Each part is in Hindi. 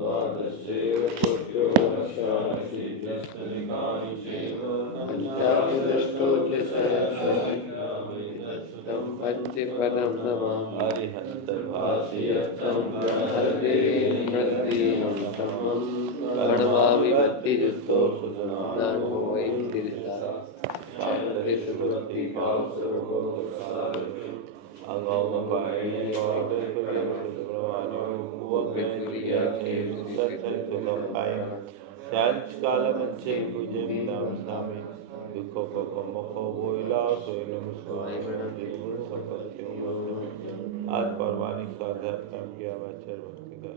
द्वादशेव कोट्यो वर्षाणि चैव पंचाशदष्टोत्तरसहस्रं पंचपदं नमामि। अरिहन्तभाष्यर्थं प्रहृदेन्द्रं तमं प्रणमामि भक्तियुक्तो नानो वै तीर्था आज परवानी स्वाध्याय किया वाचर भक्ति का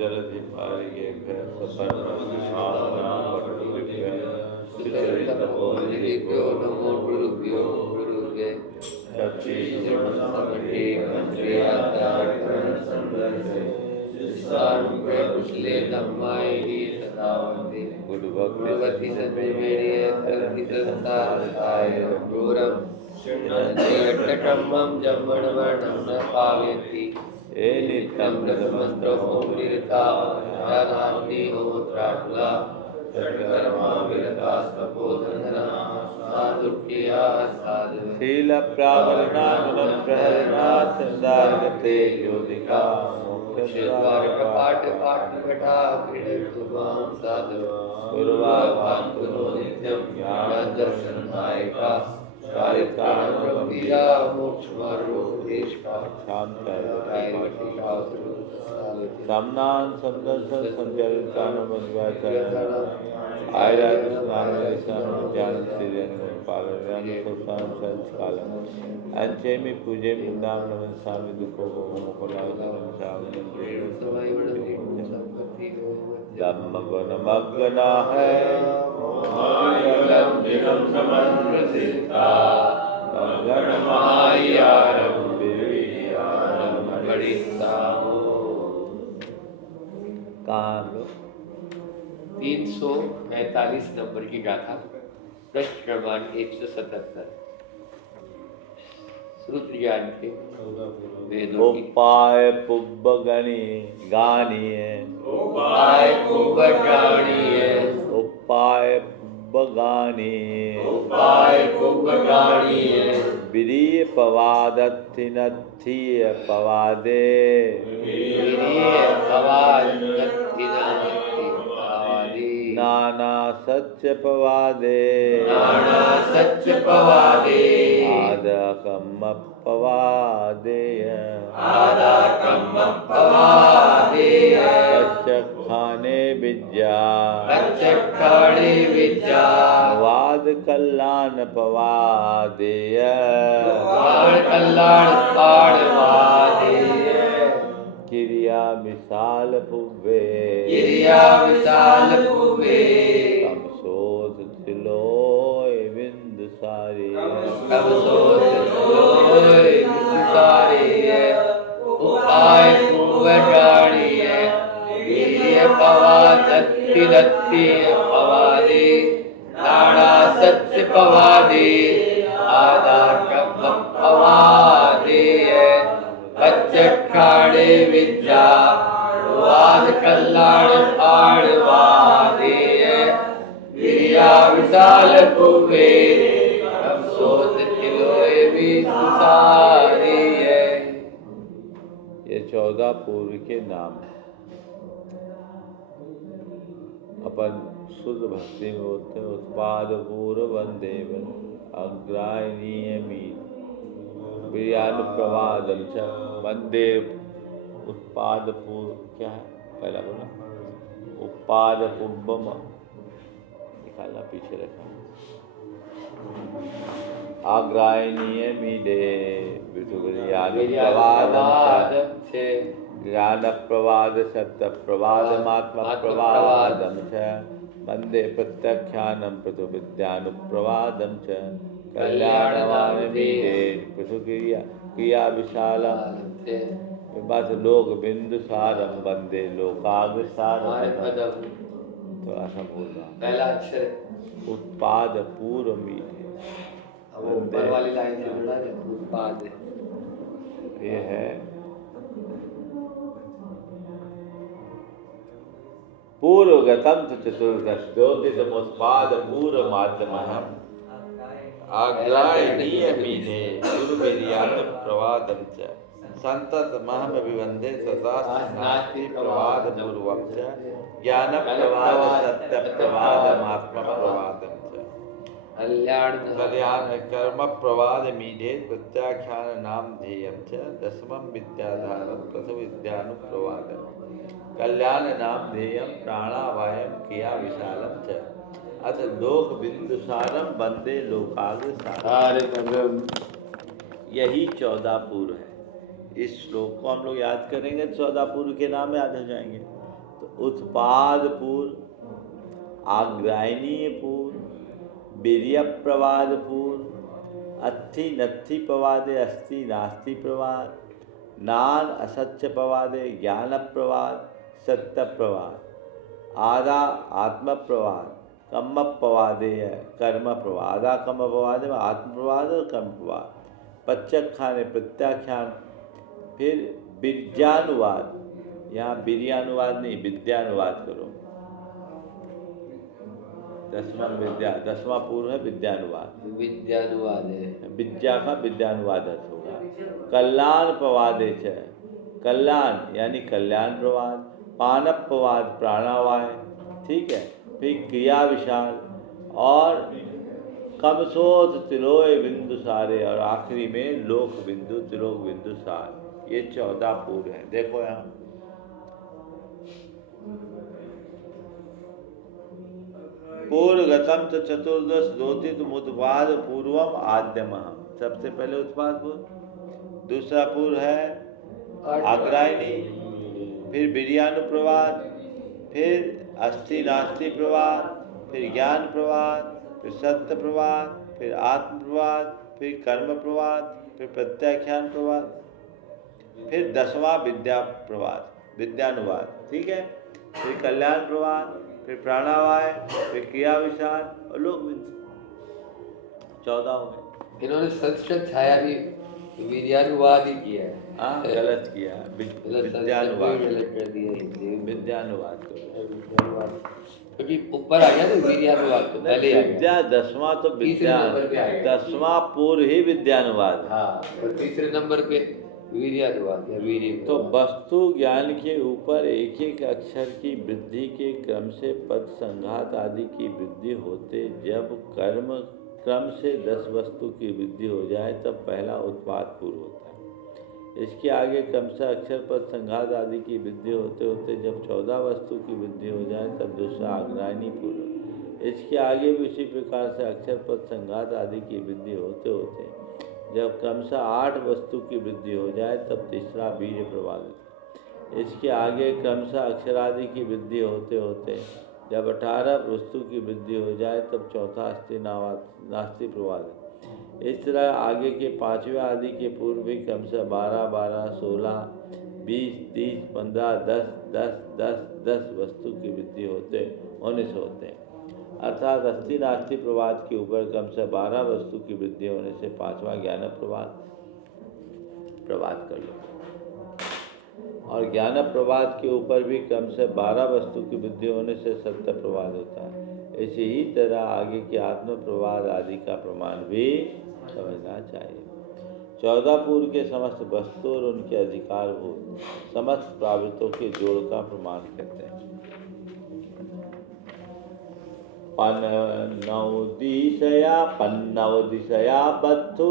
जलधि पारिगे गुरुभ्यो नमो गुरुभ्यो गुरुभ्ये कुशले धम्मायि सदावन्ति गुरुभक्ति संजीवनीय तद्धि संसारसाय घोरं नियतकम्मं जम्मणवर्णं न पावयन्ति ये नित्यं दशमन्त्रो निरता जानाति होत्राटला षट्कर्मा विरता स्वपोधना साधुक्रिया साधु शील प्रावरणानन प्रहरणात् संदारगते योदिका मोक्षद्वार कपाट पाटपटा क्रीडतुमां साधु गुरुवाभान्तुनो नित्यं ज्ञानदर्शनदायिका कारिकाणप्रवीरा मोक्षमार्गोपदेशका सामनान संदर्शन संचरितानुमद्वाचार्य आयराज स्नानवेशानु ज्ञान सिरियन पालन सोसान संस्कालम अंचेमि पूजेमि नाम नमन स्वामी दुखो को मोकलावतरम सावनं धम्म गुण मग्ना है मोहयलम दिगम समन्विता मग्न मायारम विरियारम गणितामो काम 345 नंबर की गाथा प्रश्न क्रमांक 177 सूत्र ज्ञान के वेदों की उपाय पुब्ब गणी गानिए उपाय पुब्ब गानिए उपाय पुब्ब गानिए उपाय पुब्ब गानिए विरीय पवादत्थिनत्थिय पवादे विरीय पवादत्थिनत्थि पवादे नाना सच्च पवादे नाना सच्च पवादे आदकम पवादे आदाकम पवादे कच्चखाने विद्या कच्चखाने विद्या वाद कल्याण पवादेय वाद कल्याण पाड़वादेय क्रिया विशाल पुवे क्रिया विशाल पुवे तम सोच तिलोय बिंद सारी तम सोच तिलोय बिंद सारी उपाय पुवगाणी वीर्य पवादत्ति दत्ति पवादे नाड़ा सच्च पवादे आदाकम पवादे कच्चखाने विद्या वाद कल्याण पाड़वादे वीर्या विशाल पुवे तम सोच तिलोय बिंद सारी। ये 14 पूर्व के नाम अपन शुद्ध भक्ति में होते हैं। उत्पाद पूर्व वंदे अग्रायणीयमी बिरयान प्रवादम च वंदे उत्पाद पूर्व क्या है पहला बोला उत्पाद पुब्बम निकालना पीछे रखा आग्रायणीय मीडे ज्ञान प्रवाद सत्य प्रवाद मात्म प्रवादम च वंदे प्रत्याख्यानं पृथु विद्यानुप्रवादं च कल्याणवानमीडे पृथु क्रिया विशालम बस लोक बिंदुसारम वंदे लोकाग्रसारम। थोड़ा सा बोल रहा हूँ। पहला अक्षर उत्पाद पूर्व मीठे वो ऊपर वाली लाइन से जुड़ा है उत्पाद। ये है पूर्वगतम चतुर्दश द्योतितमोत्पाद पूर्व माध्यमः आग्राह्य मीने गुरुवीर्यानुप्रवादं च संततमहम विवन्दे तथा नास्ति प्रवाद पूर्वं च ज्ञानप्रवाद सत्यप्रवादमात्मप्रवादं च कल्याण कर्म प्रवाद मीडे प्रत्याख्यान नाम ध्येयं च दशमं विद्याधारं प्रथम विद्यानुप्रवादं कल्याण नाम ध्येयं प्राणावायं किया विशालम च अथ लोक बिंदुसारम वंदे लोकाग्रसारम। यही 14 पूर्व है। इस श्लोक को हम लोग याद करेंगे 14 पूर्व के नाम याद हो जाएंगे। तो उत्पाद पूर्व, आग्रायणीय पूर्व, वीर्य प्रवाद पूर्व, अस्थि नत्थि प्रवादे अस्ति नास्ति प्रवाद, नान असत्य प्रवादे ज्ञान प्रवाद सत्य प्रवाद, आदा आत्म प्रवाद, कर्म प्रवादे कर्म प्रवाद, आदा कर्म प्रवाद में आत्म प्रवाद और कर्म प्रवाद, प्रत्यक्षान प्रत्याख्यान, फिर विद्यानुवाद, यहाँ वीर्यानुवाद नहीं विद्यानुवाद करो। दसवां पूर्व है विद्यानुवाद। विद्यानुवाद है विद्या का विद्यानुवाद अर्थ होगा। कल्याण प्रवादे च, कल्याण यानी कल्याण प्रवाद, पानप प्रवाद प्राणावाय, ठीक है। फिर क्रिया विशाल और कमसोत तिलोय बिंदु सारे और आखिरी में लोक बिंदु तिलोक बिंदु सार। ये 14 पूर्व है। देखो यहाँ पूर्वगतम च चतुर्दश द्योतित मुत्पाद पूर्वम आद्यमः। सबसे पहले उत्पाद पूर्व, दूसरा पूर्व है आग्रायणी, फिर वीर्यानुप्रवाद, फिर अस्थि नास्ति प्रवाद, फिर ज्ञान प्रवाद, फिर सत्य प्रवाद, फिर आत्म प्रवाद, फिर कर्म प्रवाद, फिर प्रत्याख्यान प्रवाद, फिर 10वां विद्या प्रवाद विद्यानुवाद, ठीक है। फिर कल्याण प्रवाद, फिर प्राणावाय, फिर क्रिया विशाल और लोक बिंदु। 14 हो गए। इन्होंने सत छाया भी वीर्यानुवाद ही किया है। हाँ गलत किया, विद्यानुवाद गलत कर दिया विद्यानुवाद क्योंकि ऊपर आ गया तो वीर्यानुवाद तो पहले आ विद्या 10वां तो विद्या 10वां पूर्व ही विद्यानुवाद। हाँ और तीसरे नंबर पे वीर्यानुवाद या वीर्य। तो वस्तु ज्ञान के ऊपर एक एक अक्षर की वृद्धि के क्रम से पद संघात आदि की वृद्धि होते जब कर्म क्रम से 10 वस्तु की वृद्धि हो जाए तब पहला उत्पाद पूर्व होता है। इसके आगे क्रम से अक्षर पद संघात आदि की वृद्धि होते होते जब 14 वस्तु की वृद्धि हो जाए तब दूसरा आग्रायणी पूर्व। इसके आगे भी उसी प्रकार से अक्षर पद संघात आदि की वृद्धि होते होते जब क्रमशः 8 वस्तु की वृद्धि हो जाए तब तीसरा वीर्य प्रवाद। इसके आगे क्रमशः अक्षर आदि की वृद्धि होते होते जब 18 वस्तु की वृद्धि हो जाए तब चौथा अस्थि नास्ति प्रवाद। इस तरह आगे के 5वें आदि के पूर्व भी क्रमशः 12, 12, 16, 20, 30, 15, 10, 10, 10, 10 वस्तु की वृद्धि होने से होते हैं। अर्थात अस्थि नास्ति प्रवाद के ऊपर क्रमशः 12 वस्तु की वृद्धि होने से 5वां ज्ञान प्रवाद कर लो। और ज्ञान प्रवाद के ऊपर भी क्रमशः 12 वस्तु की वृद्धि होने से सत्य प्रवाद होता है। इसी ही तरह आगे के आत्म प्रवाद आदि का प्रमाण भी समझना चाहिए। 14 पूर्व के समस्त वस्तु और उनके अधिकार भूत समस्त प्रावृत्तों के जोड़ का प्रमाण कहते हैं। पन्नवदिशया बत्तु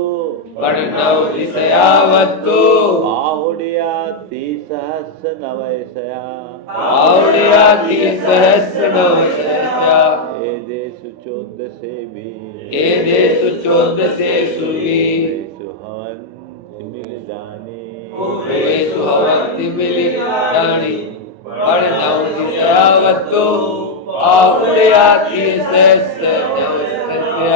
बाहुड्या 30 एदेषु 14 मिलिदानी आहुर्याति सहस्र नवस्य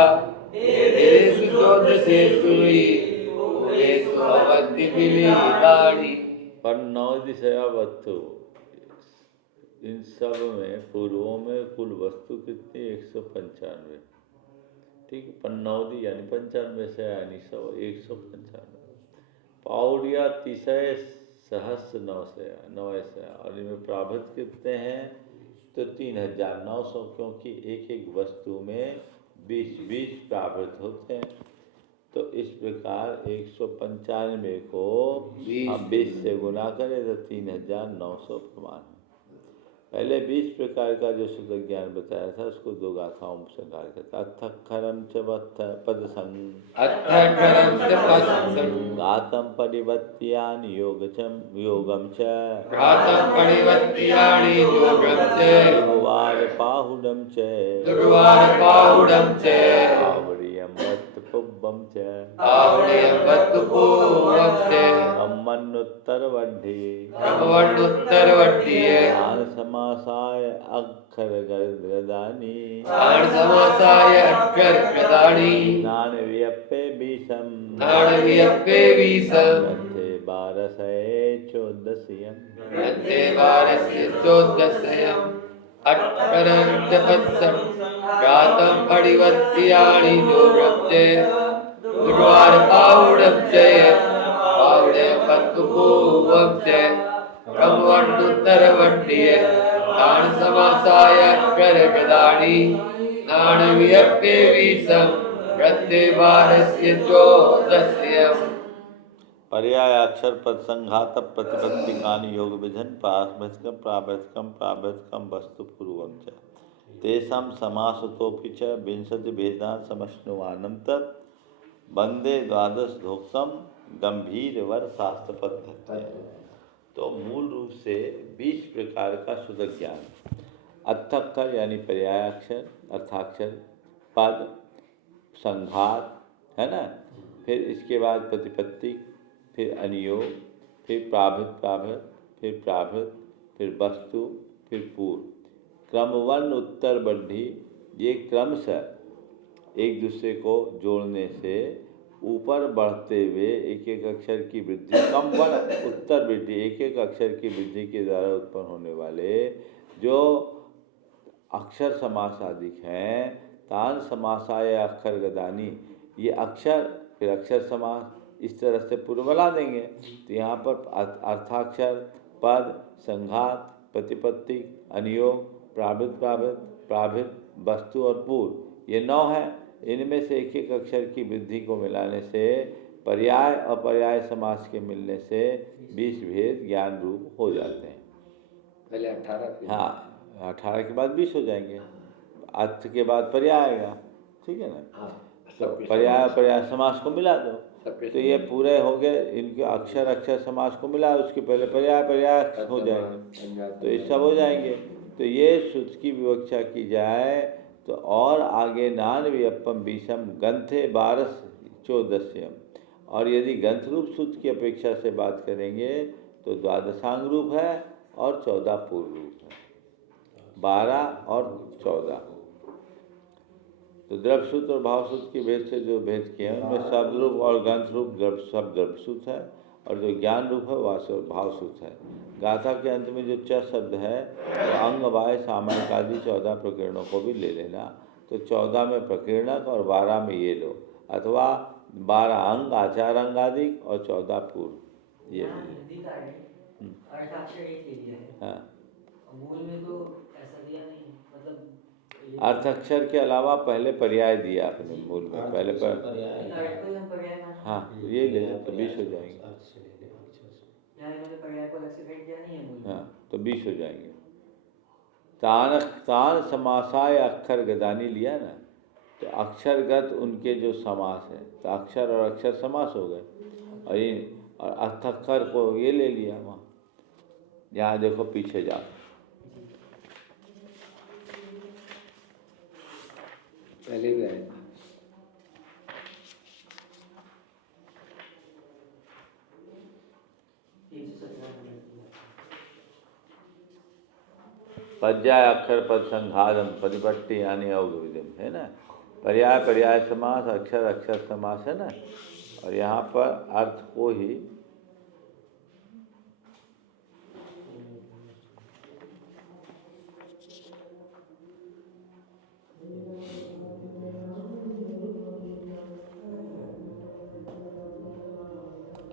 एतेषु चोदशेषु वै भूतेषु भवति विलीनानि। पर 9 दिशा वस्तु, इन सब में पूर्वों में कुल वस्तु कितनी? 195। ठीक है, पन्नौदी यानी 95 से यानी 195। पाउडिया तिशय सहस्र 900 और इनमें प्राभत कितने हैं? तो 3900, क्योंकि एक एक वस्तु में 20-20 प्राभत होते हैं। तो इस प्रकार 195 को हम 20 से गुना करें तो 3900 प्रमाण है। पहले 20 प्रकार का जो शुद्ध ज्ञान बताया था उसको दो गाथाओं में संगार करता। अथक्षरम च पदसं गातम परिवत्यानि योगम च दुर्वार पाहुडम च आवरियम वत्त पुब्बम च ब्रह्मण्योत्तरवड्ढे ध्यान समासाय अक्षर गदानी ज्ञान व्यप्पे बीसम रथे 1214 अक्षरं च पत्सं गातं परिवर्त्यानि योगं दुर्वारपाहुडं च पाहुडं पत्तुपूवं च ब्रह्मण्योत्तरवड्ढे तान् समासाय अक्षरगदानि नाणव्यप्ये वीसं प्रत्यवारस्य चोदस्यम्। पर्याय अक्षर पद संघात प्रतिपत्ति कानि योग विधन प्राभृतकम वस्तु पूर्वम च तेषां समासतोपि च विंशति भेदान् समश्नुवानं तत् वंदे द्वादश धोक्तम गंभीर वर शास्त्र पद्धति। तो मूल रूप से 20 प्रकार का शुद्ध ज्ञान, अर्थाक्षर यानी पर्याय अक्षर, अर्थाक्षर, पद, संघात, है ना, फिर इसके बाद प्रतिपत्ति, फिर अनियोग, फिर प्राभृत, फिर वस्तु, फिर पूर्व, क्रमवन उत्तर बढ़ी। ये क्रमशः एक दूसरे को जोड़ने से ऊपर बढ़ते हुए एक एक अक्षर की वृद्धि, कम वन उत्तर वृद्धि, एक एक अक्षर की वृद्धि के द्वारा उत्पन्न होने वाले जो अक्षर समासादिक हैं, तान समासाय अक्षर गदानी, ये अक्षर फिर अक्षर समास, इस तरह से पूर्व बना देंगे। तो यहाँ पर अर्थाक्षर, पद, संघात, प्रतिपत्ति, अनियोग, प्राभृत, वस्तु और पूर्व, ये 9 है। इनमें से एक एक अक्षर की वृद्धि को मिलाने से पर्याय और पर्याय समास के मिलने से 20 भेद ज्ञान रूप हो जाते हैं। पहले 18, हाँ, 18 के बाद 20 हो जाएंगे। अर्थ के बाद पर्याय आएगा, ठीक है ना। तो पर्याय समास को मिला दो तो ये पूरे हो गए। इनके अक्षर समास को मिला, उसके पहले पर्याय हो जाएंगे, तो ये सब हो जाएंगे। तो ये शुद्ध की विवक्षा की जाए तो और आगे नानव्यप्पम बीसम ग्रंथे 12 और यदि ग्रंथ रूप शुद्ध की अपेक्षा से बात करेंगे तो द्वादशांग रूप है और 14 पूर्व रूप है, 12 और 14। तो द्रव्यसूत्र और भावसूत्र के भेद से जो भेद किए हैं उनमें शब्द रूप और ग्रंथ रूप सब द्रव्यसूत्र है और जो ज्ञान रूप है वह भावसूत्र है। गाथा के अंत में जो च शब्द है तो अंग वाय सामायिक आदि 14 प्रकीर्णों को भी ले लेना। तो 14 में प्रकीर्णक और 12 में ये लो, अथवा 12 अंग आचार अंग आदि और 14 पूर्व, ये हाँ। मूल में तो ऐसा दिया नहीं, मतलब अर्थाक्षर के अलावा पहले पर्याय दिया आपने मूल में, पहले पर हाँ, ये ले लें तो 20 हो जाएंगे। हाँ, तो 20 हो जाएंगे। तान समासाय अक्षर गदानी लिया ना, तो अक्षरगत उनके जो समास है तो अक्षर और अक्षर समास हो गए, और ये और अर्थाक्षर को ये ले लिया वहाँ। यहाँ देखो पीछे जाओ, पहले भी आया। पर्याय अक्षर पद संघातम परिपट्टी यानी अवधुविधम है ना। पर्याय पर्याय समास, अक्षर अक्षर समास है ना। और यहाँ पर अर्थ को ही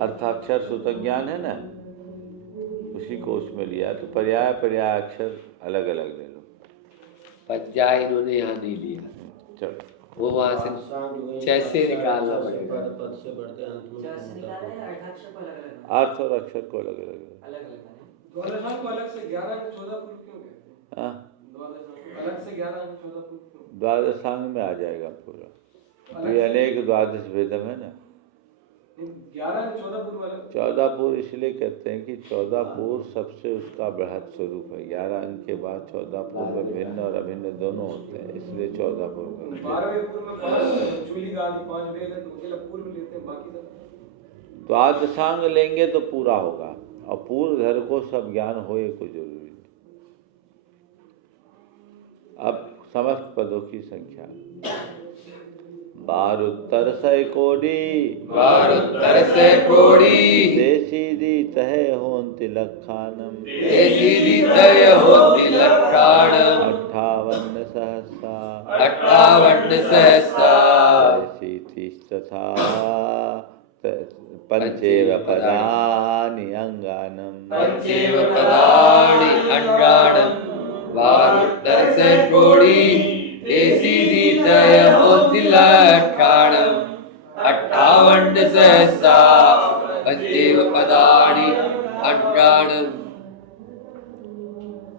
अर्थाक्षर सूतक ज्ञान है ना, उसी को उसमें लिया। तो पर्याय पर्याय अक्षर अलग अलग ले लो। पर्याय इन्होंने यहाँ नहीं लिया, चलो वो वहाँ से जैसे निकालना पड़ेगा। पद से बढ़ते अंत में चार से निकाले या अर्थाक्षर को अलग अलग अर्थ और अक्षर को अलग अलग है। अलग अलग है। द्वादशांक को अलग से 11 अंक 14 पूर्व क्यों कहते हैं? हाँ, द्वादशांक अलग से 11 अंक 14 पूर्व क्यों? द्वादशांग में आ जाएगा पूरा। ये अनेक द्वादश वेदम है ना। 11 अंक 14 पूर्व अलग। 14 पूर्व इसलिए कहते हैं कि 14 पूर्व सबसे उसका बृहद स्वरूप है। 11 अंक के बाद 14 पूर्व में भिन्न और अभिन्न दोनों होते हैं, इसलिए 14 पूर्व कहते हैं। 12वें पूर्व में 5 चूली का आदि 5 वेद है, तो अकेला पूर्व लेते हैं, बाकी सब द्वादशांग लेंगे तो पूरा होगा, और पूर्व धर को सब ज्ञान होए कोई जरूरी नहीं। अब समस्त पदों की संख्या 12 सै कोड़ी, 12 कोड़ी, देसी दी तहे होंति लखानम, देसी दीतय होति लक्षाणम, 58 सहस्रा, 58 सहस्रा, तथा पंचेव पदानि अंगानम, पंचेव पदानि अंगाणम, 12 कोड़ी, देसी दीतय होति लक्षाणम, 58 सहस्रा, पंचेव पदानि अंगाणम।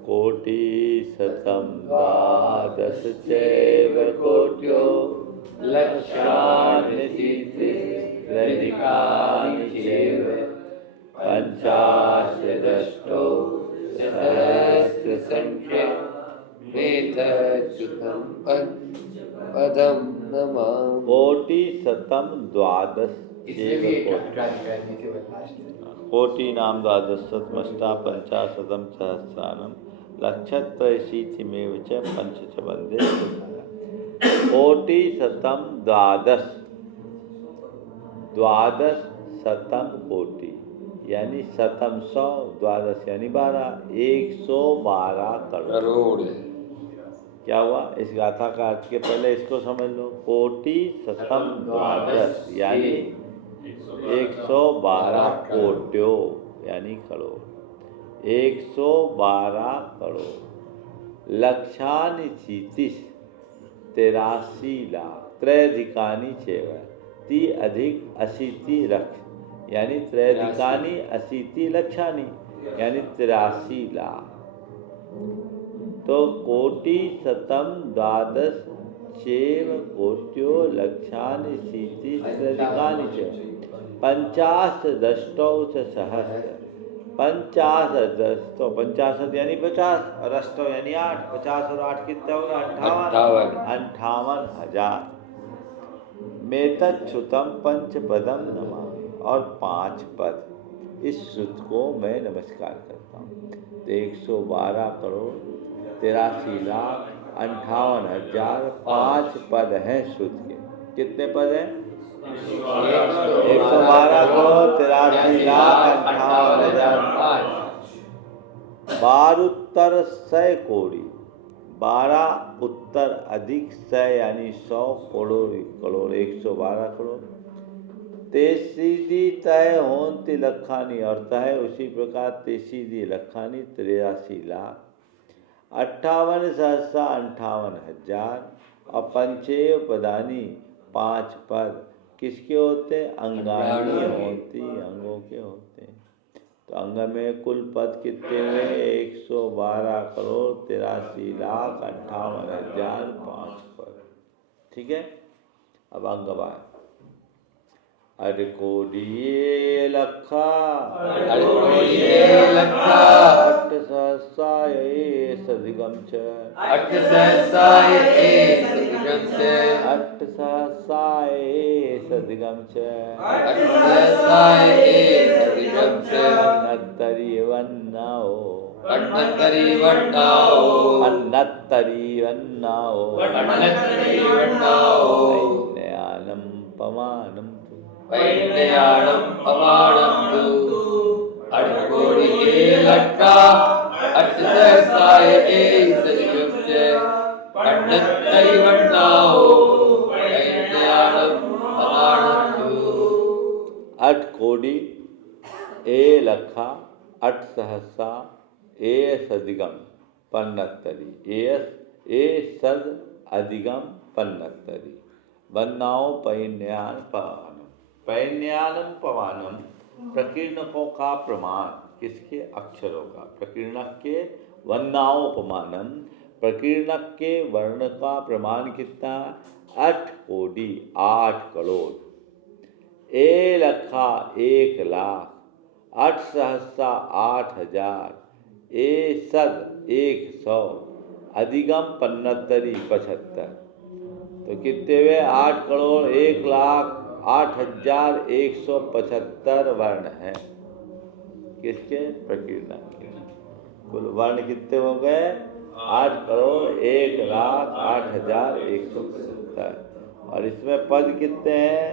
कोटि शतम द्वादश चैव कोट्यो लक्षानि सहस्राणि चैव पंचाशदष्टौ सहस्रसंख्या वेदच्युतं पदं नमामि। कोटि शतम द्वादश चैव कोटि नाम द्वादश शतमष्टा पंचाशतम सहस्राणम लक्षत्रयशीतिमेव च पंच च वन्दे। कोटि शतम द्वादश, द्वादश शतम कोटि यानी शतम 100, द्वादश यानी 12, 112 करोड़। क्या हुआ? इस गाथा का अर्थ के पहले इसको समझ लो। कोटि शतम द्वादश यानी 112 कोट्यो यानी करोड़, 112 करोड़। लक्षानि 83 लाख, त्रैधिकानि चैव, ती अधिक 80 लक्ष यानी त्रैधिकानि 80 लक्षानि यानी 83 लाख। तो कोटि शतम द्वादश चैव कोट्यो लक्षानि 80 त्रैधिकानि च पंचाशदष्टौ च सहस्र, 50 यानी 50 और अष्टौ यानी 8, 50 और 8 कितना होगा? 58,000। मेतच्छ्रुतम पंच पदम नमामि, और 5 पद इस श्रुत को मैं नमस्कार करता हूँ। तो 112 करोड़ 83 लाख 58,000 5 पद हैं श्रुत के। कितने पद हैं? 112 करोड़ 83 लाख 58,005। 12 उत्तर 100 कोड़ी, 12 उत्तर अधिक 100 यानी 100 करोड़, 112 करोड़। तेसीदी तय होंति लखानी, और तय उसी प्रकार तेसीदी लखानी 83 लाख 58 सहस्रा 58,000। और पंचेव पदानी 5 पद किसके होते? अंगानी होती, अंगों के होते हैं। तो अंग में कुल पद कितने हुए? 112 करोड़ 83 लाख 58,000 5 पद। ठीक है, अब अंगवाय अरे कोडिये लखा, अरे कोडिये लखा, 8 सहस्राय सदिगम च, 8 सहस्राय सदिगम च, 8 सहस्राय सदिगम च, 8 सहस्राय सदिगम च, नत्तरी वन्नाओ, अन्नतरी वन्नाओ अन्नतरी वन्नाओ अन्नतरी वन्नाओ वैज्ञानम पमानम वैज्ञानम पमाणम तु अड़कोड़ी के लट्टा अट्सहसाय के सजयुक्त अन्नतरी वन्नाओ वैज्ञानम पमाणम तु अठ कोടി ए लखा अठ सहसा ए सदिगम पन्नतरी ए सद अधिगम पन्नतरी वन्नाओ पैन्यान पवानम पैन्यानम पवानम प्रकीर्णकों का प्रमाण किसके अक्षरों का प्रकीर्णक के वन्नाओपमानम प्रकीर्णक के वर्ण का प्रमाण कितना 8 कोടി 8 करोड़ ए लखा 1 लाख 8 सहस्रा 8,000 ए सद 100 अधिगम पन्नतरी 75 तो कितने हुए 8 करोड़ 1 लाख 8,175 वर्ण हैं किसके प्रकीर्णक के कुल वर्ण कितने हो गए 8 करोड़ 1 लाख 8,175 और इसमें पद कितने हैं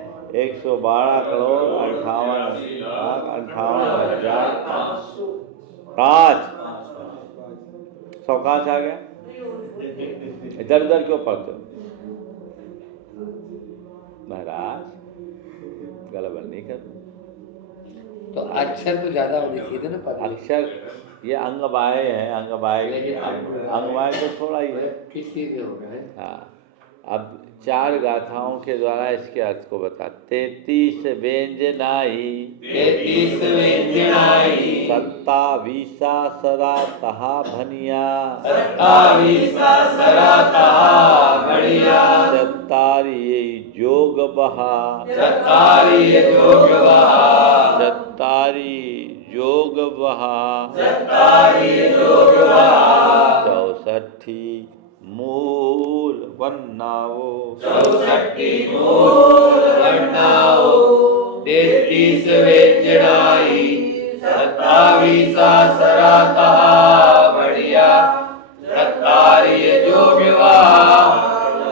112 करोड़ 58,58,500 सौ कहाँ से आ गया इधर उधर क्यों पढ़ते हो महाराज गलत नहीं कर तो अक्षर तो ज्यादा होने चाहिए थे ना पद अक्षर ये अंगवाय है अंगवाय तो थोड़ा ही है किसी में हो रहा है हाँ अब 4 गाथाओं के द्वारा इसके अर्थ को बता 33 व्यंजनाई 33 व्यंजनाई 27 सरा तहा भनिया 27 सरा तहा बढ़िया 47 जोग बहा 47 जोग बहा 47 जोग बहा 47 जोग बहा 64 मूल वन्नाओ 64 मूल वन्नाओ 33 व्यंजनाई 27 सरा तहा बढ़िया 47 जोग बहा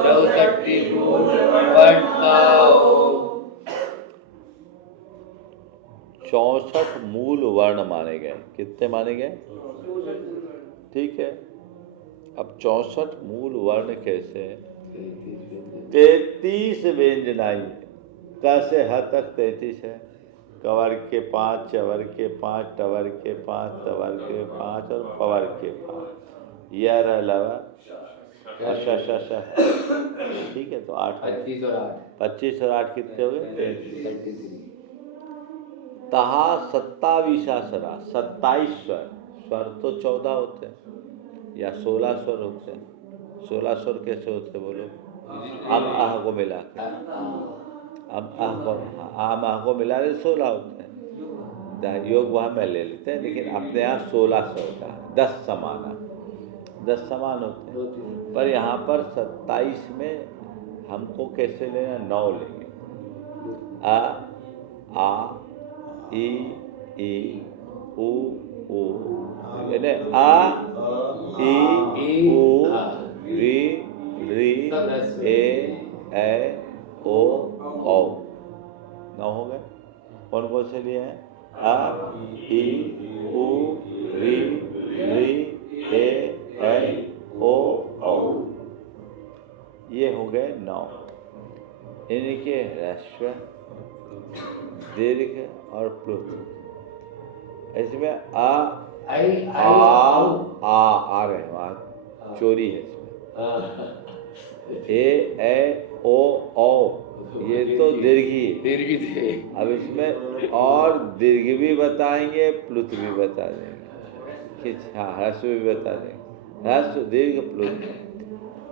64 मूल वन्नाओ 64 मूल वर्ण माने गए कितने माने गए ठीक है अब 64 मूल वर्ण कैसे 33 व्यंजनाई क से ह तक 33 है कवर के 5 चवर के 5 टवर के 5 तवर के 5 और पवर के 5 यर लव ठीक है तो 8 25 और 8 कितने हो गए तहा 27 सरा 27 स्वर तो 14 होते हैं या 16 स्वर होते हैं 16 स्वर कैसे होते बोलो अम आह को मिला के अम आह को मिला के 16 होते हैं योग वहाँ में ले लेते हैं लेकिन अपने यहाँ 16 स्वर होता है 10 समान होते हैं पर यहाँ पर 27 में हमको कैसे लेना 9 लेंगे आ ई उ यानी आ ई उ री री ए ओ औ 9 हो गए कौन कौन से लिए हैं आ ई उ री री ए ओ औ ये हो गए 9 इनके ह्रस्व दीर्घ और प्लुत इसमें आ रहे हैं वहाँ चोरी है इसमें ए ओ औ ये तो दीर्घी दीर्घ थे अब इसमें और दीर्घ भी बताएंगे प्लुत भी बता देंगे हाँ ह्रस्व भी बता देंगे ह्रस्व दीर्घ प्लुत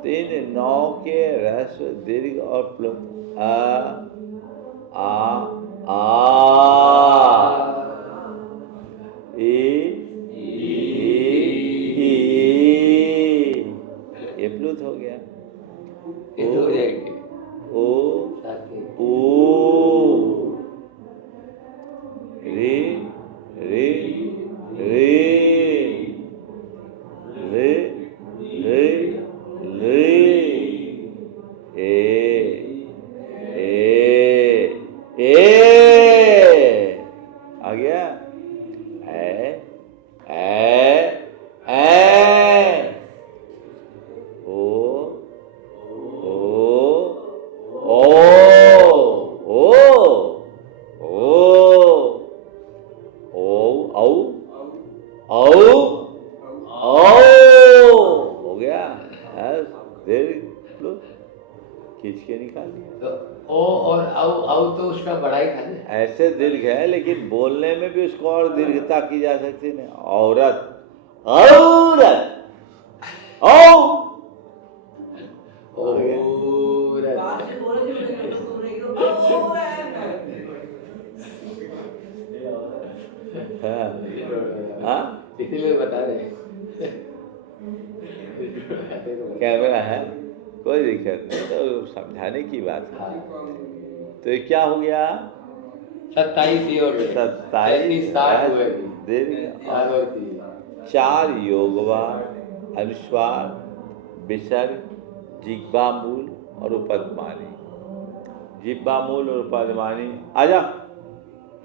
3 9 के ह्रस्व दीर्घ और प्लुत ये प्लुत हो गया ये तो हो जाएंगे ओ रे रे रे खींच के निकाल दिया। तो ओ और औ तो उसका बड़ा ही था ना। ऐसे दीर्घ है, लेकिन बोलने में भी उसको और दीर्घता की जा सकती है। औरत, औरत, औ बाहर से बोल रहे थे हम लोग सुन रहे कि ओ हाँ, इसीलिए बता रहे कैमरा है, कोई दिक्कत नहीं, तो समझाने की बात है। तो ये क्या हो गया? 27 ही हो गए, 27 60 हुए दीर्घ और और 4 योगवा, अनुस्वार, विसर्ग, जिह्वामूल और उपध्मानी। जिह्वामूल और उपध्मानी, आजा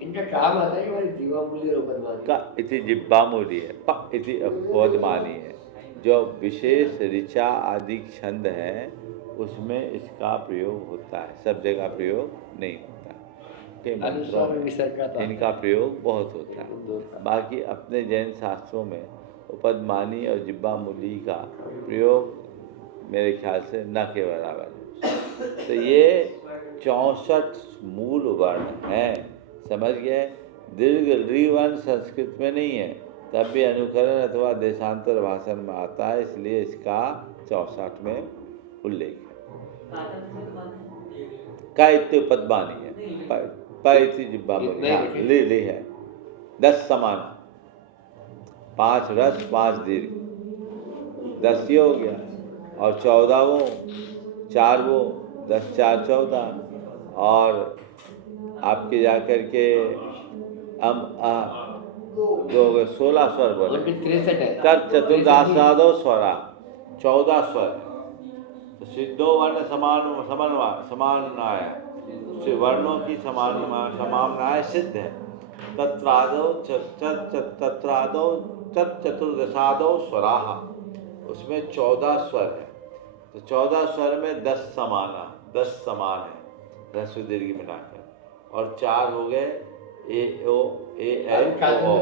इनका काम आता है कि हमारी जीवामूल्य और उपध्मानी का इति जिह्वामूली है, प इति उपध्मानी है। जो विशेष ऋचा आदि छंद है उसमें इसका प्रयोग होता है, सब जगह प्रयोग नहीं होता के मंत्रों में इनका प्रयोग बहुत होता है। बाकी अपने जैन शास्त्रों में उपध्मानी और जिह्वामूली का प्रयोग मेरे ख्याल से न के बराबर है। तो ये 64 मूल वर्ण हैं, समझ गए। दीर्घ ऋवर्ण संस्कृत में नहीं है, तब भी अनुकरण अथवा देशांतर भाषण में आता है, इसलिए इसका 64 में उल्लेख है। का इत्य उपध्मानी है, प इति जिह्वामूली ले है। 10 समान, 5 रस 5 दीर्घ, 10 ये हो गया, और 14 वो 4 वो 10 4 14, और आपके जाकर के जो 16 स्वर बोले, 63 है। तब चतुर्दासादो स्वरा 14 स्वर है। तो सिद्धो वर्ण समान आया, वर्णों की समाननाएं सिद्ध है। तत्रादो चतुर्दशादो स्वराः, उसमें 14 स्वर है। तो 14 स्वर में 10 समान है, ह्रस्व दीर्घ मिलाकर, और 4 हो गए ए ओ ए ओ।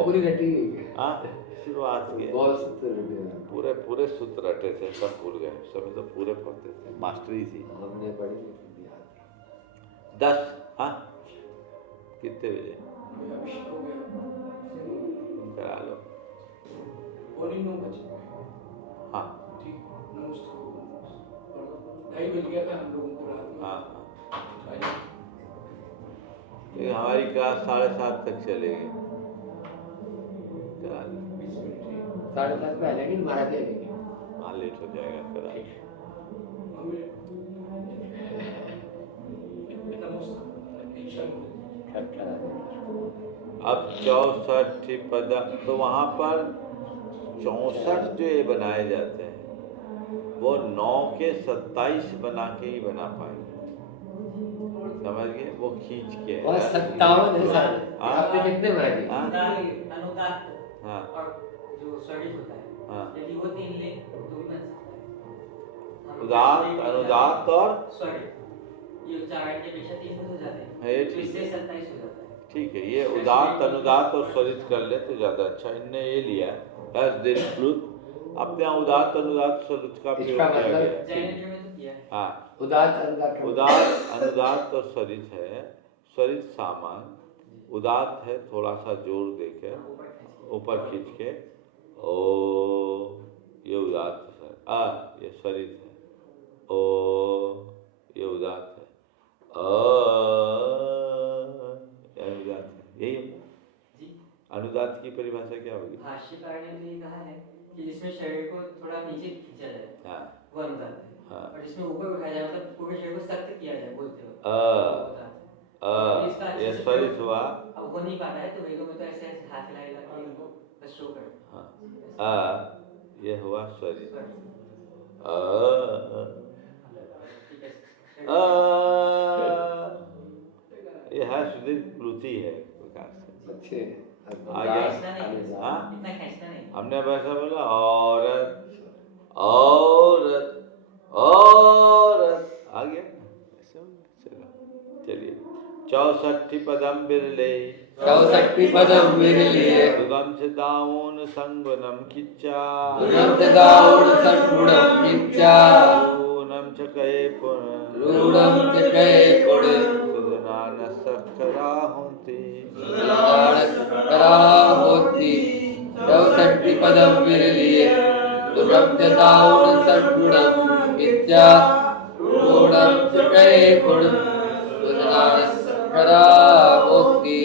पूरी रटी गई है। हाँ, शुरुआत की बहुत सूत्र रटे हैं। पूरे सूत्र रटे थे, सब भूल गए, सब तो पूरे पढ़ते थे, मास्टरी थी। हमने पढ़ी 10, हाँ कितने बजे करा लो? हाँ ठीक, 2:30 बज गया था हम लोगों को रात में। हाँ, लेकिन हमारी क्लास 7:30 तक चलेगी। करा लो, 7:30 में आ जाएगी, महाराज जाएगी। हाँ लेट हो जाएगा, करा लो। अब 64 पद, तो वहाँ पर 64 जो ये बनाए जाते हैं वो 9 के 27 बना के ही बना पाएंगे, समझ गए? वो खींच के 57 है सर। हाँ? आपने कितने बनाए? हाँ? अनुदात हाँ। और जो स्वरित होता है, हाँ। यदि वो 3 ले तो भी बन सकता है। उदात, अनुदात और स्वरित, ये उच्चारण के पेशा 3 हो जाते हैं, है, तो इससे 27 हो जाता है। ठीक है, ये उदात अनुदात और स्वरित कर ले तो ज़्यादा अच्छा। इनने ये लिया अपने यहाँ उदात अनुदात स्वरित का प्रयोग किया गया है। जैन में तो किया है। हाँ, उदात अनुदात और स्वरित है। स्वरित सामान, उदात है थोड़ा सा जोर देकर ऊपर खींच के, ओ ये उदात है, ये स्वरित है, ओ ये उदात है, अनुदात है। यही जी, अनुदात की परिभाषा क्या होगी? भाष्यकार ने तो ये कहा है कि जिसमें शरीर को थोड़ा नीचे खींचा जाए, हाँ, वो अनुदात है। हाँ। और जिसमें ऊपर उठाया जाए, मतलब पूरे शरीर को सख्त किया जाए बोलते हो, ये स्वरित हुआ। अब हो नहीं पा रहा है तो वेदों में तो ऐसे ऐसे हाथ हिलाएगा कि बस शो कर। हाँ, ये हुआ स्वरित। ये है सुदीर्घ कृति है प्रकार से। अच्छे आ गया? हाँ? इतना खींचना नहीं। हमने वैसा बोला औरत औरत औरत, आ गया? चलो चलिए। 64 पदम बिरले 64 पदम विरलिये दुगम से दाऊन संगुणम किच्चा दुगम से दाऊन संगुणम किच्चा ऊनम च कहे पुन रूढ़म च कहे गुण सुजनान सक्खरा होती करा होती 64 पदम विरलिए दुर्लभ जताउन सद्गुणम विद्या रूढ़म च कहे गुण करा होती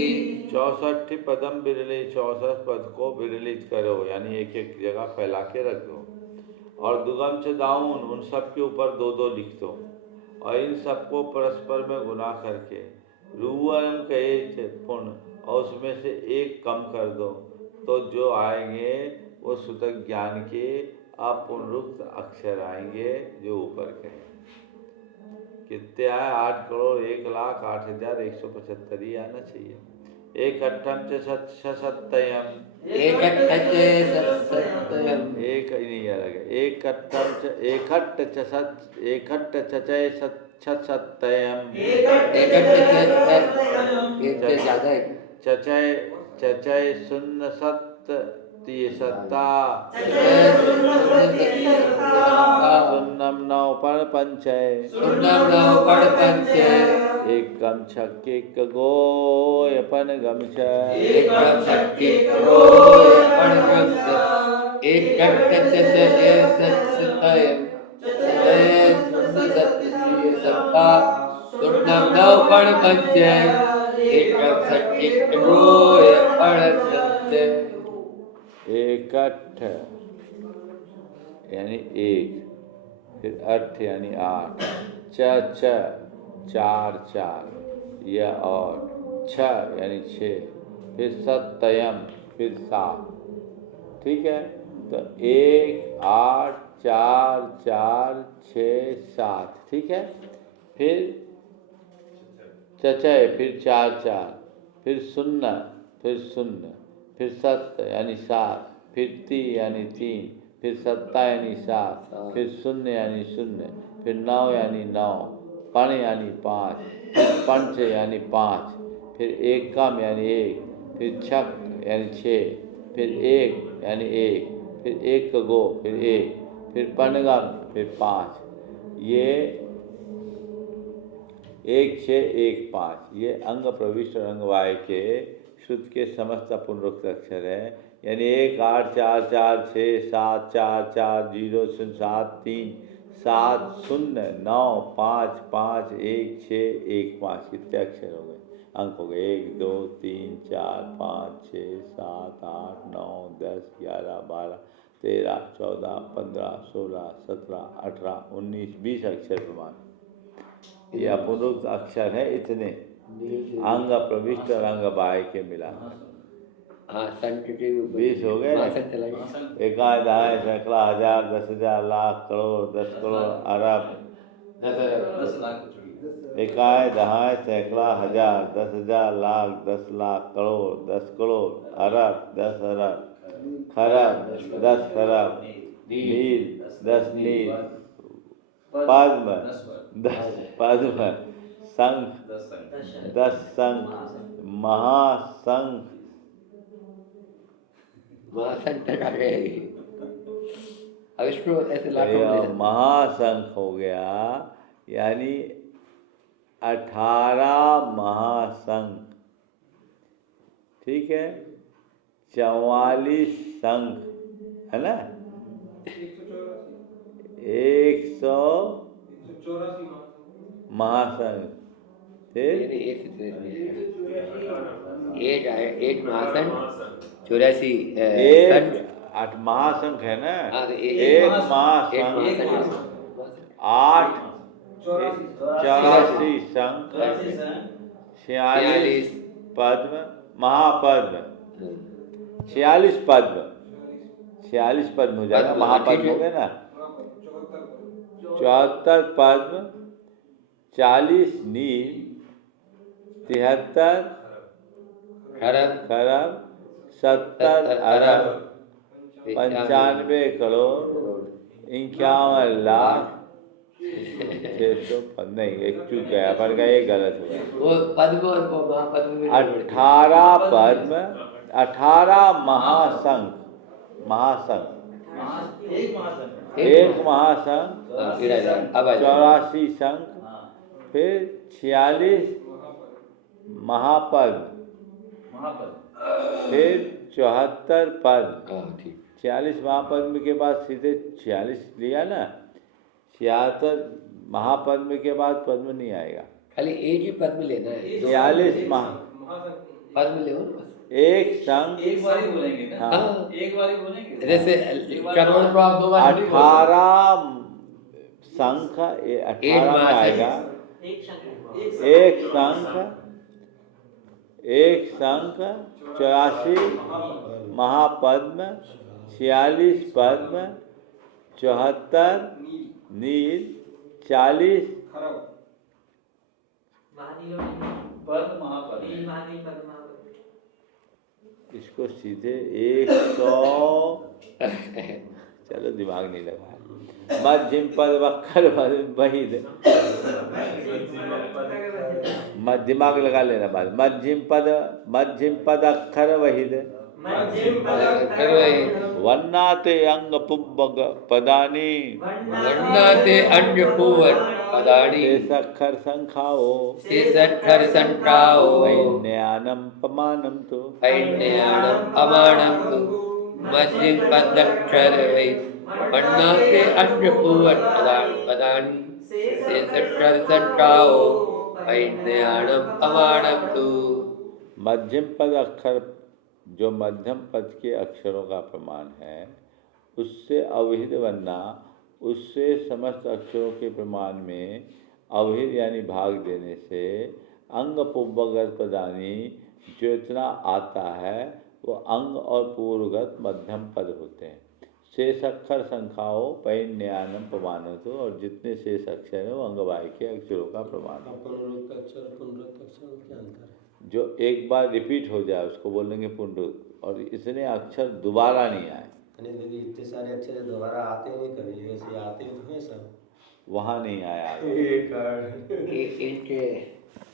64 पदम बिरले 64 पद को विरलित करो, यानी एक एक जगह फैला के रख दो। और दुगम च दाउन, उन सब के ऊपर दो दो लिख दो। और इन सबको परस्पर में गुना करके रूवरम कहे पुण्य, और उसमें से एक कम कर दो, तो जो आएंगे वो सुतक ज्ञान के अपुनरुक्त अक्षर आएंगे जो ऊपर के। कितने आए? 8,01,08,175 ही आना चाहिए। एक अट्ठम च सत्यम, एक एक नहीं अलग है। एक अट्ठम च एकट्ठ च चचय सत्यम, ज्यादा है चचय चचय शून्य सत्य ती सत्ता सुन्नम नौ पण पंचय एक कम छक्के गो अपन गमछ एकट्ठ यानी एक, फिर अट्ठ यानी 8, च चार चार यह और छ यानी 6, फिर सत्यम फिर 7। ठीक है, तो 1 8 4 4 6 7। ठीक है, फिर चचय फिर 4 4, फिर शून्य फिर शून्य, फिर सत्य यानी 7, फिर ती यानी 3, फिर सत्ता यानी 7, फिर शून्य यानी 0, फिर 9 यानी 9, पण यानी 5, पंच यानी 5, फिर एकम यानी 1, फिर छक यानी 6, फिर 1 यानी 1, फिर एक गो फिर 1, फिर पनगम फिर 5। ये 1 6 1 5 ये अंग प्रविष्ट और अंग वाय के श्रुत के समस्त पुनरुक्त अक्षर है। यानी 1 8 4 4 6 7 4 4 0 0 7 3 7 0 9 5 5 1 6 1 5। कितने अक्षर हो गए? अंक हो गए 1 2 3 4 5 6 7 8 9 10 11 12 13 14 15 16 17 18 19 20 अक्षर प्रमाण। ये अपुनरुक्त अक्षर है इतने अंग प्रविष्ट और अंग बाह्य के मिला। 20 हो गए। एकाय दहाय सैकड़ा हजार 10,000 लाख करोड़ 10 करोड़ अरब। 10 लाख एकाय दहाय सैकड़ा हजार 10,000 लाख 10 लाख करोड़ 10 करोड़ अरब 10 अरब खरब 10 खरब नील 10 नील पद्म 10 पद्म शंख 10 शंख महाशंख महाशंख हो गया। यानी 18 महाशंख। ठीक है, 44 शंख है ना, 100 महाशंख। फिर एक महाशंख 84 8 महाशंख है ना, एक महाशंख 8 84 शंख 46 पद्म महापद्म 46 पद्म 46 पद्म हो जाएगा। महापद्म हो गए ना, 74 पद्म 40 नील 73 खरब 70 अरब 95 करोड़ 51 लाख 600 नहीं, एक चूक गया पर का, ये गलत हो गया। वो पद्म और महापद्म 18 पद्म 18 महाशंख। महाशंख एक महाशंख, हाँ, इड़ा जाए, अब आ जाए। 84 शंख, हाँ फिर 46 महापद, महापद फिर 74 पद। हाँ ठीक। 46 महापद्म के बाद सीधे 46 लिया ना, 76 महापद्म के बाद पद्म नहीं आएगा। खाली एक ही पद में लेना है, 46 पद में ले ना बस। एक शंख, एक बार ही बोलेंगे ना? हाँ, एक बार ही बोलेंगे जैसे करोड़ को आप 2 बार नहीं बोलोगे। 18 शंख, 18 में आएगा। एक शंख, 84 महापद्म, 46 पद्म, 74 नील, 40 पद महापद इसको सीधे 100 चलो दिमाग नहीं लगा। मध्यम पद वक्र वहीद, दिमाग लगा लेना बाद। मध्यम पद अक्षर वहीद, वन्नाते अंग पुब्बग पदानी, वर्णाते अन्य पुवर पदानी, शेषाक्षर संखाओ, शेषाक्षर संख्याओ, वैन्यानम पमानम तो, ऐन्यानम अमानम तु, मध्यम पदक्षर वै, वर्णाते अन्य पुवर पदानी, शेषाक्षर संख्याओ, ऐन्यानम अमानम तु। मध्यम पद अक्षर जो मध्यम पद के अक्षरों का प्रमाण है, उससे अवहित बनना, उससे समस्त अक्षरों के प्रमाण में अवहित यानी भाग देने से अंग पुब्बगत पदानी जो इतना आता है वो अंग और पूर्वगत मध्यम पद होते हैं। शेष अक्षर संख्याओं पैन्यानम प्रमाणत, और जितने शेष अक्षर हैं वो अंगवाही के अक्षरों का प्रमाण है। पुनरुक्त अक्षर पुनरुक्त अक्षर में क्या अंतर है? जो एक बार रिपीट हो जाए उसको बोलेंगे पुनरुक्त, और इतने अक्षर दोबारा नहीं आए। यानी दीदी इतने सारे अक्षर दोबारा आते नहीं, कभी वैसे आते तो हैं सब, वहाँ नहीं आया। इनके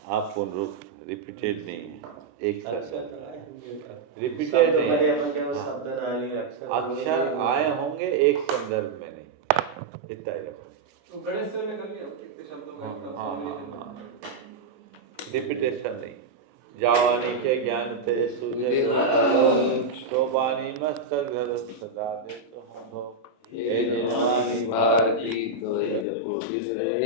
आप पुनरुक्त रिपीटेड नहीं है, एक अक्षर शब्द तो आए होंगे, रिपीटेड नहीं है। शब्द ना आए नहीं, अक्षर आए होंगे एक संदर्भ में नहीं, इतना ही रखो। तो गणेश सर ने कर लिया कितने शब्दों का रिपीटेशन नहीं। जावानी के ज्ञान ते सूझे शोभानी मस्तक धर सदा दे तो हम हो, ये जिनवानी भारती तो ये पूजित रहे